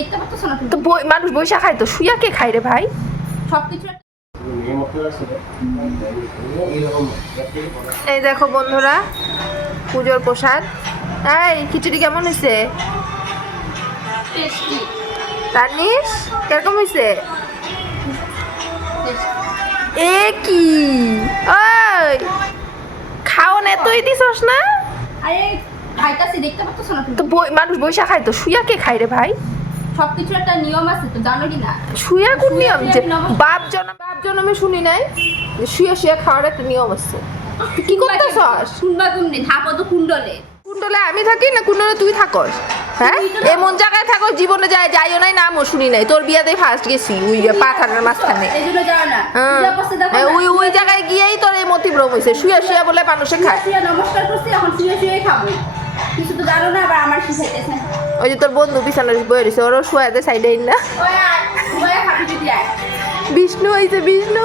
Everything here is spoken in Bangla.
দেখতে পাচ্ছ না তো মানুষ বৈশা খায় তো শুয়া কে খায় রে ভাই? সবকিছু এই দেখো বন্ধুরা পুজোর প্রসাদ। এই খিচুড়ি কেমন হয়েছে? টেস্টি তানিশ কিরকম হয়েছে? এ কি ওই খাওন এতই দিছস না? আরে খাইতাছি দেখতে পাচ্ছ না তো মানুষ বৈশা খায় তো শুয়া কে খায় রে ভাই? সবকিছু একটা নিয়ম আছে তো জানো কি না? শুয়া কোন নিয়ম? যে বাপ জন্মে শুনি নাই যে শুয়া শুয়া খাওয়ার একটা নিয়ম আছে। তুই কি করতেছস? শুনবা তুমি থাকো তো কুণ্ডলে। কুণ্ডলে আমি থাকি না কুণ্ডলে তুই থাকস? হ্যাঁ এমন জায়গায় থাকো জীবনে যাইও নাই নামও শুনি নাই। তোর বিয়াতেই ফার্স্ট গেছি ওই পাখানের মাঝখানে। এই জন্য যাও না ওই জায়গায় গিয়েই তোর এই মতিভ্রম হয়েছে। শুয়া শুয়া বলে মানুষে খায়। শুয়ে নমস্কার করছি এখন শুয়ে শুয়ে খাবো। কিছু তো জানো না আবার আমার শিখাইতেছে। ওই যে তোর বন্ধু বিছানার বয়ে রয়েছে ওরও শুয়াতে সাইডে না। ওই খাবি যদি আয়। বিষ্ণু হয়েছে বিষ্ণু।